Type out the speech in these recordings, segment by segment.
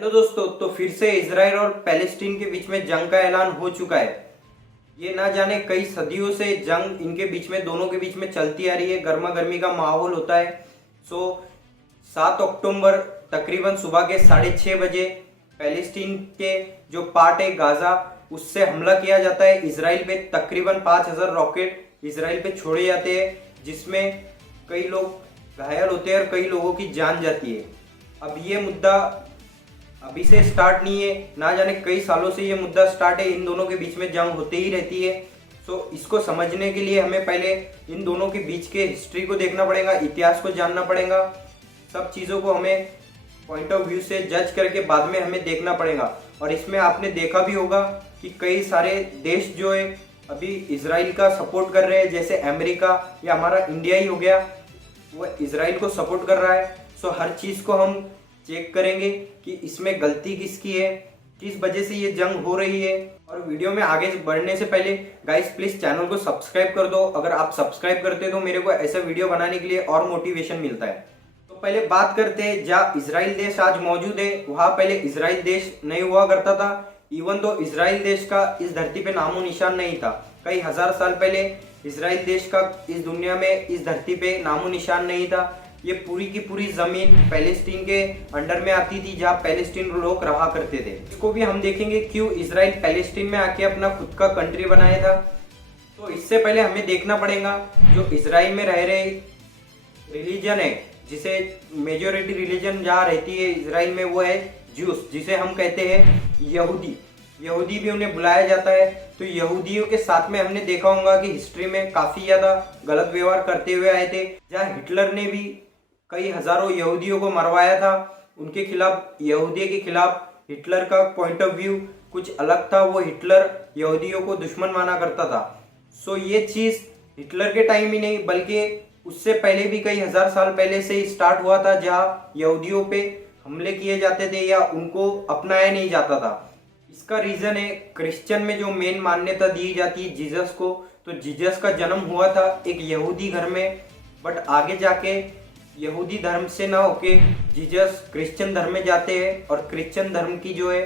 Hello दोस्तों, तो फिर से इजराइल और पैलेस्टीन के बीच में जंग का ऐलान हो चुका है। ये ना जाने कई सदियों से जंग इनके बीच में दोनों के बीच में चलती आ रही है। गर्मा गर्मी का माहौल होता है। सो 7 अक्टूबर तकरीबन सुबह के 6:30 बजे पैलेस्टीन के जो पार्ट है गाजा, उससे हमला किया जाता है इसराइल पे। तकरीबन 5000 रॉकेट इसराइल पे छोड़े जाते हैं, जिसमें कई लोग घायल होते हैं और कई लोगों की जान जाती है। अब ये मुद्दा अभी से स्टार्ट नहीं है, ना जाने कई सालों से ये मुद्दा स्टार्ट है। इन दोनों के बीच में जंग होते ही रहती है। सो इसको समझने के लिए हमें पहले इन दोनों के बीच के हिस्ट्री को देखना पड़ेगा, इतिहास को जानना पड़ेगा। सब चीज़ों को हमें पॉइंट ऑफ व्यू से जज करके बाद में हमें देखना पड़ेगा। और इसमें आपने देखा भी होगा कि कई सारे देश जो है अभी इसराइल का सपोर्ट कर रहे हैं, जैसे अमेरिका या हमारा इंडिया ही हो गया, वो इसराइल को सपोर्ट कर रहा है। सो हर चीज़ को हम चेक करेंगे कि इसमें गलती किसकी है, किस वजह से ये जंग हो रही है। और वीडियो में आगे बढ़ने से पहले गाइस प्लीज चैनल को सब्सक्राइब कर दो। अगर आप सब्सक्राइब करते हो तो मेरे को ऐसा वीडियो बनाने के लिए और मोटिवेशन मिलता है। तो पहले बात करते हैं, जहाँ इसराइल देश आज मौजूद है वहाँ पहले इसराइल देश नहीं हुआ करता था। इवन तो इसराइल देश का इस धरती पे नामो निशान नहीं था। कई हजार साल पहले इसराइल देश का इस दुनिया में, इस धरती पे नामो निशान नहीं था। ये पूरी की पूरी जमीन पैलेस्टीन के अंडर में आती थी, जहाँ पैलेस्टीन लोग रहा करते थे। इसको भी हम देखेंगे क्यों इसराइल पैलेस्टीन में आके अपना खुद का कंट्री बनाया था। तो इससे पहले हमें देखना पड़ेगा जो इसराइल में रह रहे रिलीजन है, जिसे मेजोरिटी रिलीजन जहाँ रहती है इसराइल में, वो है ज्यूस, जिसे हम कहते हैं यहूदी। यहूदी भी उन्हें बुलाया जाता है। तो यहूदियों के साथ में हमने देखा होगा कि हिस्ट्री में काफी ज्यादा गलत व्यवहार करते हुए आए थे, जहाँ हिटलर ने भी कई हजारों यहूदियों को मरवाया था। उनके खिलाफ, यहूदी के खिलाफ हिटलर का पॉइंट ऑफ व्यू कुछ अलग था। वो हिटलर यहूदियों को दुश्मन माना करता था। सो ये चीज हिटलर के टाइम ही नहीं बल्कि उससे पहले भी कई हजार साल पहले से ही स्टार्ट हुआ था, जहाँ यहूदियों पे हमले किए जाते थे या उनको अपनाया नहीं जाता था। इसका रीजन है क्रिश्चियन में जो मेन मान्यता दी जाती है जीसस को। तो जीसस का जन्म हुआ था एक यहूदी घर में, बट आगे जाके यहूदी धर्म से ना होके जीसस क्रिश्चियन धर्म में जाते हैं और क्रिश्चियन धर्म की जो है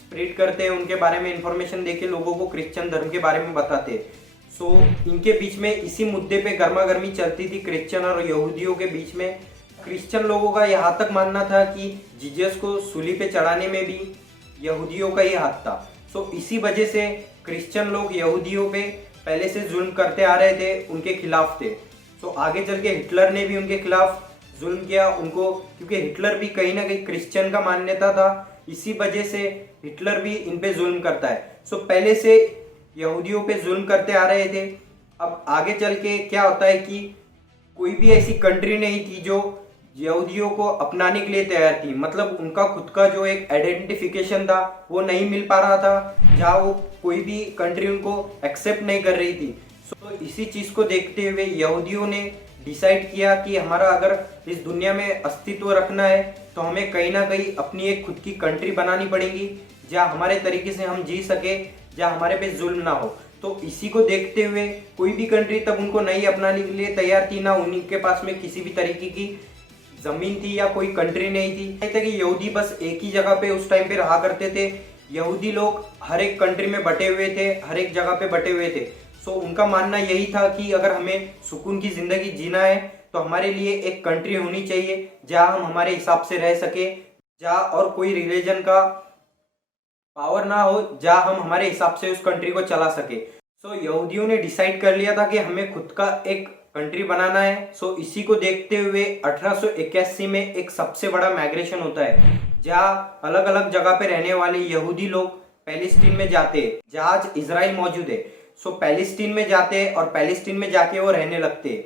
स्प्रेड करते हैं। उनके बारे में इंफॉर्मेशन देके लोगों को क्रिश्चियन धर्म के बारे में बताते हैं। सो इनके बीच में इसी मुद्दे पे गर्मा गर्मी चलती थी क्रिश्चियन और यहूदियों के बीच में। क्रिश्चियन लोगों का यहाँ तक मानना था कि जीसस को सूली पे चढ़ाने में भी यहूदियों का ही हाथ था। सो इसी वजह से क्रिश्चियन लोग यहूदियों पे पहले से जुल्म करते आ रहे थे, उनके खिलाफ थे। सो आगे चल के हिटलर ने भी उनके खिलाफ जुल्म किया उनको, क्योंकि हिटलर भी कहीं ना कहीं क्रिश्चियन का मान्यता था। इसी वजह से हिटलर भी इन पे जुल्म करता है। सो पहले से यहूदियों पे जुल्म करते आ रहे थे। अब आगे चल के क्या होता है कि कोई भी ऐसी कंट्री नहीं थी जो यहूदियों को अपनाने के लिए तैयार थी। मतलब उनका खुद का जो एक आइडेंटिफिकेशन था वो नहीं मिल पा रहा था, जहाँ वो कोई भी कंट्री उनको एक्सेप्ट नहीं कर रही थी। तो इसी चीज को देखते हुए यहूदियों ने डिसाइड किया कि हमारा अगर इस दुनिया में अस्तित्व रखना है तो हमें कहीं ना कहीं अपनी एक खुद की कंट्री बनानी पड़ेगी, जहाँ हमारे तरीके से हम जी सके, जहाँ हमारे पे जुल्म ना हो। तो इसी को देखते हुए कोई भी कंट्री तब उनको नहीं अपनाने के लिए तैयार थी, ना उनके पास में किसी भी तरीके की जमीन थी या कोई कंट्री नहीं थी। नहीं था कि यहूदी बस एक ही जगह पे उस टाइम पे रहा करते थे। यहूदी लोग हर एक कंट्री में बटे हुए थे, हर एक जगह पे बटे हुए थे। सो उनका मानना यही था कि अगर हमें सुकून की जिंदगी जीना है तो हमारे लिए एक कंट्री होनी चाहिए जहाँ हम हमारे हिसाब से रह सके, जहाँ और कोई रिलीजन का पावर ना हो, जहाँ हम हमारे हिसाब से उस कंट्री को चला सके। सो यहूदियों ने डिसाइड कर लिया था कि हमें खुद का एक कंट्री बनाना है। सो इसी को देखते हुए 1881 में एक सबसे बड़ा माइग्रेशन होता है, जहाँ अलग अलग जगह पे रहने वाले यहूदी लोग पैलेस्टीन में जाते हैं, जहाँ आज इसराइल मौजूद है। सो पैलेस्टीन में जाते हैं और पैलेस्टीन में जाके वो रहने लगते हैं।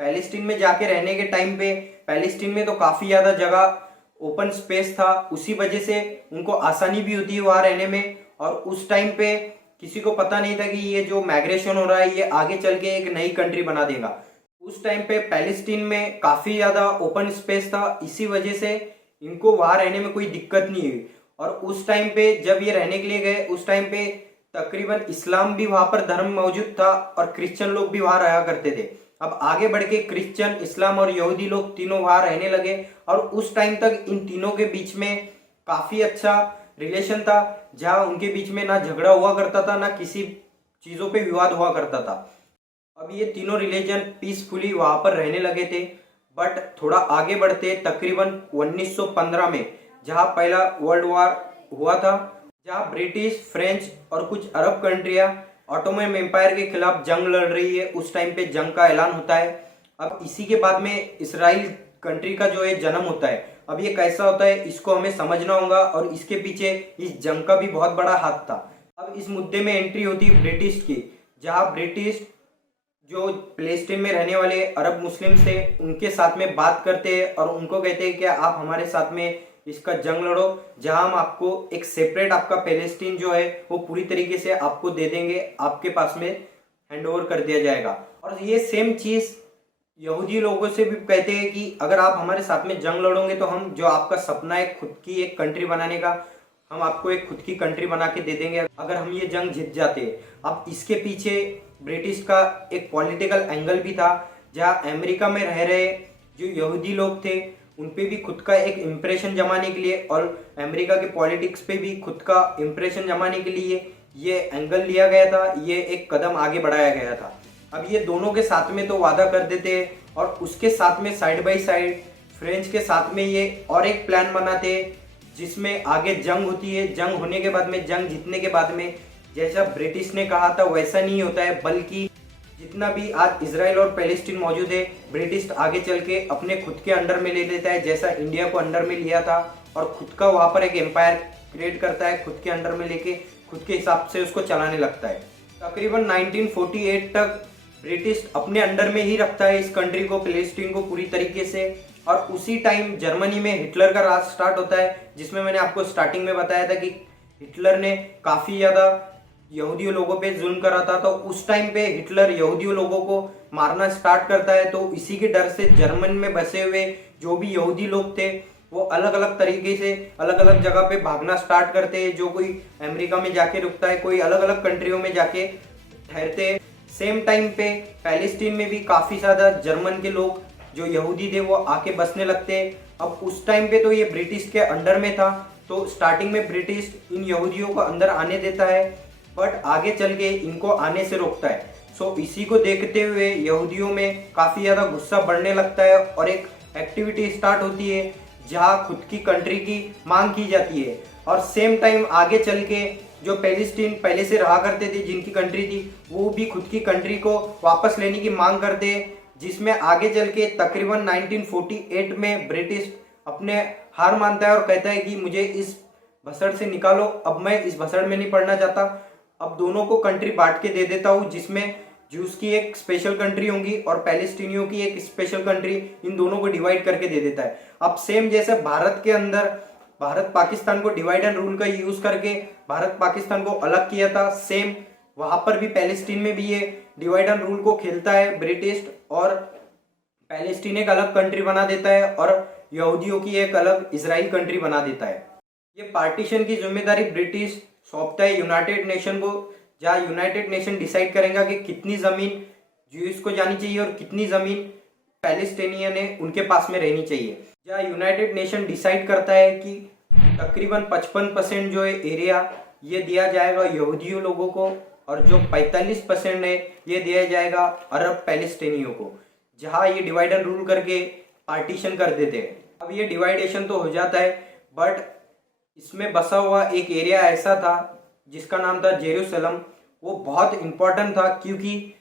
पैलेस्टीन में जाके रहने के टाइम पे पैलेस्टीन में तो काफी ज्यादा जगह ओपन स्पेस था, उसी वजह से उनको आसानी भी होती है वहां रहने में। और उस टाइम पे किसी को पता नहीं था कि ये जो माइग्रेशन हो रहा है ये आगे चल के एक नई कंट्री बना देगा। उस टाइम पे पैलेस्टीन में काफी ज्यादा ओपन स्पेस था, इसी वजह से इनको वहां रहने में कोई दिक्कत नहीं हुई। और उस टाइम पे जब ये रहने के लिए गए, उस टाइम पे तकरीबन इस्लाम भी वहां पर धर्म मौजूद था और क्रिश्चियन लोग भी वहां रहा करते थे। अब आगे बढ़ के क्रिश्चियन, इस्लाम और यहूदी लोग तीनों वहां रहने लगे और उस टाइम तक इन तीनों के बीच में काफी अच्छा रिलेशन था, जहां उनके बीच में ना झगड़ा हुआ करता था, ना किसी चीजों पे विवाद हुआ करता था। अब ये तीनों रिलीजन पीसफुली वहां पर रहने लगे थे। बट थोड़ा आगे बढ़ते तकरीबन 1915 में, जहां पहला वर्ल्ड वॉर हुआ था, जहां ब्रिटिश, फ्रेंच और कुछ अरब कंट्रियां ऑटोमन एम्पायर के खिलाफ जंग लड़ रही है, उस टाइम पे जंग का ऐलान होता है। अब इसी के बाद में इसराइल कंट्री का जो है जन्म होता है। अब ये कैसा होता है, इसको हमें समझना होगा, और इसके पीछे इस जंग का भी बहुत बड़ा हाथ था। अब इस मुद्दे में एंट्री होती है ब्रिटिश की, जहां ब्रिटिश जो पैलेस्टीन में रहने वाले अरब मुस्लिम थे उनके साथ में बात करते हैं और उनको कहते हैं कि आप हमारे साथ में इसका जंग लड़ो, जहां हम आपको एक सेपरेट आपका पैलेस्टीन जो है वो पूरी तरीके से आपको दे देंगे, आपके पास में हैंड ओवर कर दिया जाएगा। और ये सेम चीज यहूदी लोगों से भी कहते हैं कि अगर आप हमारे साथ में जंग लड़ोगे तो हम जो आपका सपना है खुद की एक कंट्री बनाने का, हम आपको एक खुद की कंट्री बना के दे देंगे अगर हम ये जंग जीत जाते हैं। अब इसके पीछे ब्रिटिश का एक पॉलिटिकल एंगल भी था, जहां अमेरिका में रह रहे जो यहूदी लोग थे उन पे भी खुद का एक इम्प्रेशन जमाने के लिए और अमेरिका के पॉलिटिक्स पे भी खुद का इम्प्रेशन जमाने के लिए ये एंगल लिया गया था, ये एक कदम आगे बढ़ाया गया था। अब ये दोनों के साथ में तो वादा कर देते हैं और उसके साथ में साइड बाय साइड फ्रेंच के साथ में ये और एक प्लान बनाते हैं, जिसमें आगे जंग होती है। जंग होने के बाद में, जंग जीतने के बाद में जैसा ब्रिटिश ने कहा था वैसा नहीं होता है, बल्कि जितना भी आज इजराइल और पैलेस्टीन मौजूद है, ब्रिटिश आगे चल के अपने खुद के अंडर में ले लेता है, जैसा इंडिया को अंडर में लिया था, और खुद का वहां पर एक एम्पायर क्रिएट करता है, खुद के अंडर में लेके खुद के हिसाब से उसको चलाने लगता है। तकरीबन 1948 तक ब्रिटिश अपने अंडर में ही रखता है इस कंट्री को, पैलेस्टीन को पूरी तरीके से। और उसी टाइम जर्मनी में हिटलर का राज स्टार्ट होता है, जिसमें मैंने आपको स्टार्टिंग में बताया था कि हिटलर ने काफी ज्यादा यहूदियों लोगों पे जुल्म करा था। तो उस टाइम पे हिटलर यहूदियों लोगों को मारना स्टार्ट करता है। तो इसी के डर से जर्मन में बसे हुए जो भी यहूदी लोग थे वो अलग अलग तरीके से अलग अलग जगह पे भागना स्टार्ट करते हैं। जो कोई अमेरिका में जाके रुकता है, कोई अलग अलग कंट्रियों में जाके ठहरते हैं। सेम टाइम पे पैलेस्टीन में भी काफी ज्यादा जर्मन के लोग जो यहूदी थे वो आके बसने लगते हैं। अब उस टाइम पे तो ये ब्रिटिश के अंडर में था, तो स्टार्टिंग में ब्रिटिश इन यहूदियों को अंदर आने देता है, बट आगे चल के इनको आने से रोकता है। सो इसी को देखते हुए यहूदियों में काफी ज्यादा गुस्सा बढ़ने लगता है और एक एक्टिविटी स्टार्ट होती है जहां खुद की कंट्री की मांग की जाती है। और सेम टाइम आगे चल के जो पैलेस्टीन पहले से रहा करते थे, जिनकी कंट्री थी, वो भी खुद की कंट्री को वापस लेने की मांग करते हैं, जिसमें आगे चल के तकरीबन 1948 में ब्रिटिश अपने हार मानता है और कहता है कि मुझे इस भसड़ से निकालो, अब मैं इस भसड़ में नहीं पड़ना चाहता, अब दोनों को कंट्री बांट के दे देता हूँ, जिसमें ज्यूज की एक स्पेशल कंट्री होंगी और पैलेस्टीनियों की एक स्पेशल कंट्री, इन दोनों को डिवाइड करके दे देता है। अब सेम जैसे भारत के अंदर भारत पाकिस्तान को डिवाइड एंड रूल का यूज करके भारत पाकिस्तान को अलग किया था, सेम वहां पर भी पैलेस्टीन में भी ये डिवाइड एंड रूल को खेलता है ब्रिटिश, और पैलेस्टीन एक अलग कंट्री बना देता है और यहूदियों की एक अलग इजराइल कंट्री बना देता है। ये पार्टीशन की जिम्मेदारी ब्रिटिश सौंपता है यूनाइटेड नेशन को, जहाँ यूनाइटेड नेशन डिसाइड करेगा कि कितनी जमीन ज्यूज को जानी चाहिए और कितनी जमीन पैलेस्टीनियन है उनके पास में रहनी चाहिए। जहाँ यूनाइटेड नेशन डिसाइड करता है कि तकरीबन 55% जो है एरिया ये दिया जाएगा यहूदियों लोगों को, और जो 45% है ये दिया जाएगा अरब पैलेस्टीनियों को, जहाँ ये डिवाइड एंड रूल करके पार्टीशन कर देते हैं। अब ये डिवाइडेशन तो हो जाता है, बट इसमें बसा हुआ एक एरिया ऐसा था जिसका नाम था जेरूसलम। वो बहुत इंपॉर्टेंट था क्योंकि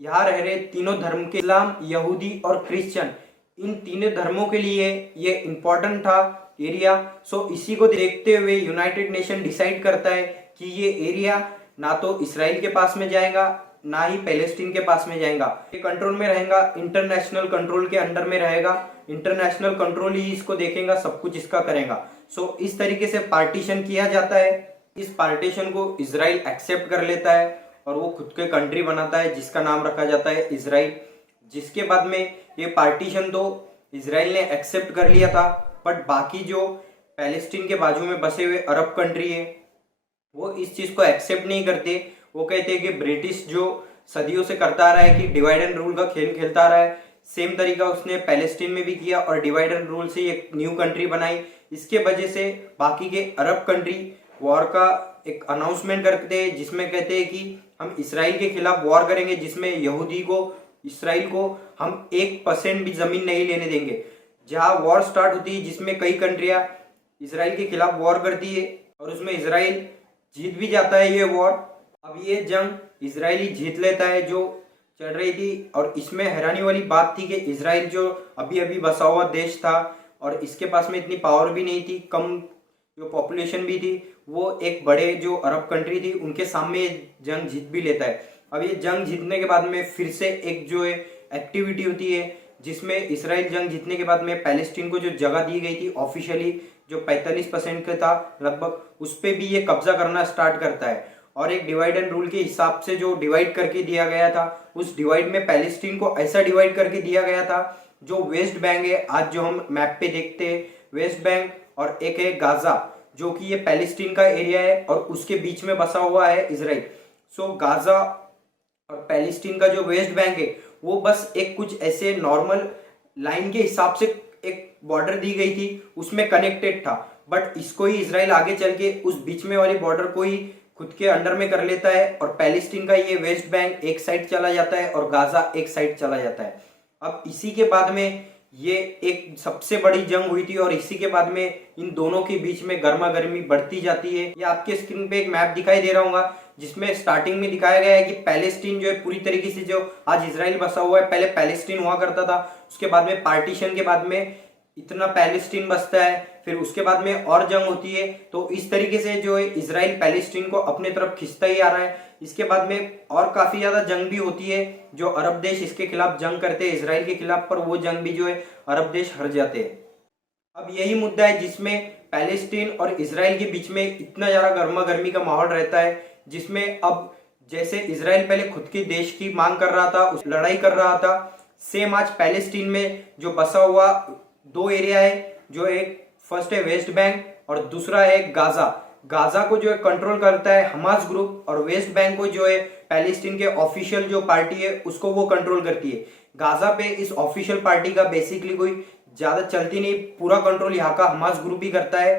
यहाँ रह रहे तीनों धर्म के, इस्लाम, यहूदी और क्रिश्चियन, इन तीनों धर्मों के लिए ये इंपॉर्टेंट था एरिया। सो इसी को देखते हुए यूनाइटेड नेशन डिसाइड करता है कि ये एरिया ना तो इसराइल के पास में जाएगा ना ही पैलेस्टीन के पास में जाएगा, ये कंट्रोल में रहेगा, इंटरनेशनल कंट्रोल के अंडर में रहेगा, इंटरनेशनल कंट्रोल ही इसको देखेगा, सब कुछ इसका करेगा। सो इस तरीके से पार्टीशन किया जाता है। इस पार्टीशन को इसराइल एक्सेप्ट कर लेता है और वो खुद के कंट्री बनाता है जिसका नाम रखा जाता है इसराइल। जिसके बाद में ये पार्टीशन तो इसराइल ने एक्सेप्ट कर लिया था, बट बाकी जो पैलेस्टीन के बाजू में बसे हुए अरब कंट्री है वो इस चीज को एक्सेप्ट नहीं करते। वो कहते हैं कि ब्रिटिश जो सदियों से करता आ रहा है कि डिवाइड एंड रूल का खेल खेलता आ रहा है, सेम तरीका उसने पैलेस्टीन में भी किया और डिवाइड एंड रूल से एक न्यू कंट्री बनाई इसके वजह से बाकी के अरब कंट्री वॉर का एक अनाउंसमेंट करते हैं, जिसमें कहते हैं कि हम इसराइल के खिलाफ वॉर करेंगे, जिसमें यहूदी को, इसराइल को हम 1% भी जमीन नहीं लेने देंगे। जहां वॉर स्टार्ट होती है, जिसमें कई कंट्रियां इसराइल के खिलाफ वॉर करती है और उसमें इसराइल जीत भी जाता है ये वॉर। अब ये जंग इसराइली जीत लेता है जो चल रही थी, और इसमें हैरानी वाली बात थी कि इसराइल जो अभी अभी बसा हुआ देश था और इसके पास में इतनी पावर भी नहीं थी, कम जो पॉपुलेशन भी थी, वो एक बड़े जो अरब कंट्री थी उनके सामने जंग जीत भी लेता है। अब ये जंग जीतने के बाद में फिर से एक जो है एक्टिविटी होती है, जिसमें इसराइल जंग जीतने के बाद में पैलेस्टीन को जो जगह दी गई थी ऑफिशियली, जो 45% का था लगभग, उस पर भी ये कब्जा करना स्टार्ट करता है। और एक डिवाइड एंड रूल के हिसाब से जो डिवाइड करके दिया गया था, उस डिवाइड में पैलेस्टीन को ऐसा डिवाइड करके दिया गया था, जो वेस्ट बैंक है आज जो हम मैप पे देखते हैं, वेस्ट बैंक, और एक है गाजा, जो कि ये पैलेस्टीन का एरिया है और उसके बीच में बसा हुआ है इसराइल। सो गाजा और पैलेस्टीन का जो वेस्ट बैंक है वो बस एक कुछ ऐसे नॉर्मल लाइन के हिसाब से एक बॉर्डर दी गई थी, उसमें कनेक्टेड था, बट इसको ही इसराइल आगे चल के उस बीच में वाली बॉर्डर को ही खुद के अंडर में कर लेता है, और पैलेस्टीन का ये वेस्ट बैंक एक साइड चला जाता है और गाजा एक साइड चला जाता है। अब इसी के बाद में ये एक सबसे बड़ी जंग हुई थी, और इसी के बाद में इन दोनों के बीच में गर्मा गर्मी बढ़ती जाती है। ये आपके स्क्रीन पे एक मैप दिखाई दे रहा होगा, जिसमें स्टार्टिंग में दिखाया गया है कि पैलेस्टीन जो है पूरी तरीके से, जो आज इसराइल बसा हुआ है, पहले पैलेस्टीन हुआ करता था, उसके बाद में पार्टीशन के बाद में इतना पैलेस्टीन बसता है, फिर उसके बाद में और जंग होती है। तो इस तरीके से जो है इसराइल पैलेस्टीन को अपने तरफ खींचता ही आ रहा है। इसके बाद में और काफी ज्यादा जंग भी होती है, जो अरब देश इसके खिलाफ जंग करते हैं इसराइल के खिलाफ, पर वो जंग भी जो है अरब देश हार जाते हैं। अब यही मुद्दा है जिसमें पैलेस्टीन और इसराइल के बीच में इतना ज्यादा गर्मा गर्मी का माहौल रहता है, जिसमें अब जैसे इसराइल पहले खुद के देश की मांग कर रहा था, उस लड़ाई कर रहा था, सेम आज पैलेस्टीन में जो बसा हुआ दो एरिया है, जो एक फर्स्ट है वेस्ट बैंक और दूसरा है गाजा। गाजा को जो है कंट्रोल करता है हमास ग्रुप, और वेस्ट बैंक को जो है पैलेस्टीन के ऑफिशियल जो पार्टी है उसको वो कंट्रोल करती है। गाजा पे इस ऑफिशियल पार्टी का बेसिकली कोई ज्यादा चलती नहीं, पूरा कंट्रोल यहाँ का हमास ग्रुप ही करता है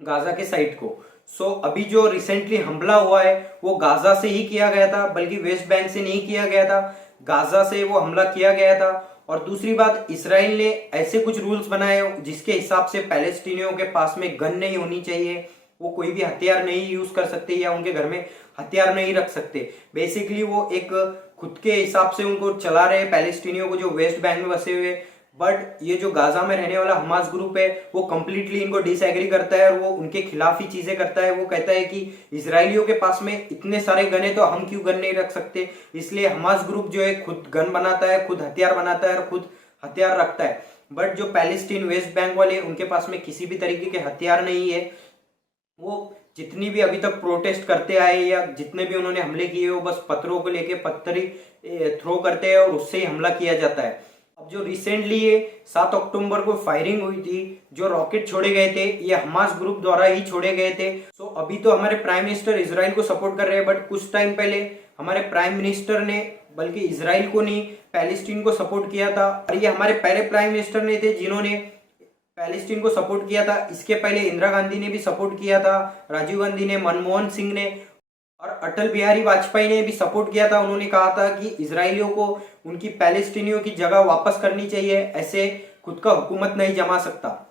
गाजा के साइड को। सो अभी जो रिसेंटली हमला हुआ है वो गाजा से ही किया गया था, बल्कि वेस्ट बैंक से नहीं किया गया था, गाजा से वो हमला किया गया था। और दूसरी बात, इसराइल ने ऐसे कुछ रूल्स बनाए जिसके हिसाब से पैलेस्टीनियों के पास में गन नहीं होनी चाहिए, वो कोई भी हथियार नहीं यूज कर सकते या उनके घर में हथियार नहीं रख सकते। बेसिकली वो एक खुद के हिसाब से उनको चला रहे पैलेस्टीनियों को जो वेस्ट बैंक में बसे हुए। बट ये जो गाजा में रहने वाला हमास ग्रुप है वो कंप्लीटली इनको डिसएग्री करता है और वो उनके खिलाफ ही चीजें करता है। वो कहता है कि इजरायलियों के पास में इतने सारे गन है तो हम क्यों गन नहीं रख सकते, इसलिए हमास ग्रुप जो है खुद गन बनाता है, खुद हथियार बनाता है और खुद हथियार रखता है। बट जो पैलेस्टीन वेस्ट बैंक वाले, उनके पास में किसी भी तरीके के हथियार नहीं है। वो जितनी भी अभी तक प्रोटेस्ट करते आए या जितने भी उन्होंने हमले किए वो बस पत्थरों को लेके पत्थर ही थ्रो करते हैं और उससे ही हमला किया जाता है। अब जो रिसेंटली ये 7 अक्टूबर को फायरिंग हुई थी, जो रॉकेट छोड़े गए थे ये हमास ग्रुप द्वारा ही छोड़े गए थे। सो अभी तो हमारे प्राइम मिनिस्टर इजराइल को सपोर्ट कर रहे हैं, बट कुछ टाइम पहले हमारे प्राइम मिनिस्टर ने बल्कि इजराइल को नहीं पैलेस्टीन को सपोर्ट किया था। और ये हमारे पहले प्राइम मिनिस्टर ने थे जिन्होंने पैलेस्टीन को सपोर्ट किया था। इसके पहले इंदिरा गांधी ने भी सपोर्ट किया था, राजीव गांधी ने, मनमोहन सिंह ने और अटल बिहारी वाजपेयी ने भी सपोर्ट किया था। उन्होंने कहा था कि इजरायलियों को उनकी पैलेस्टीनियों की जगह वापस करनी चाहिए, ऐसे खुद का हुकूमत नहीं जमा सकता।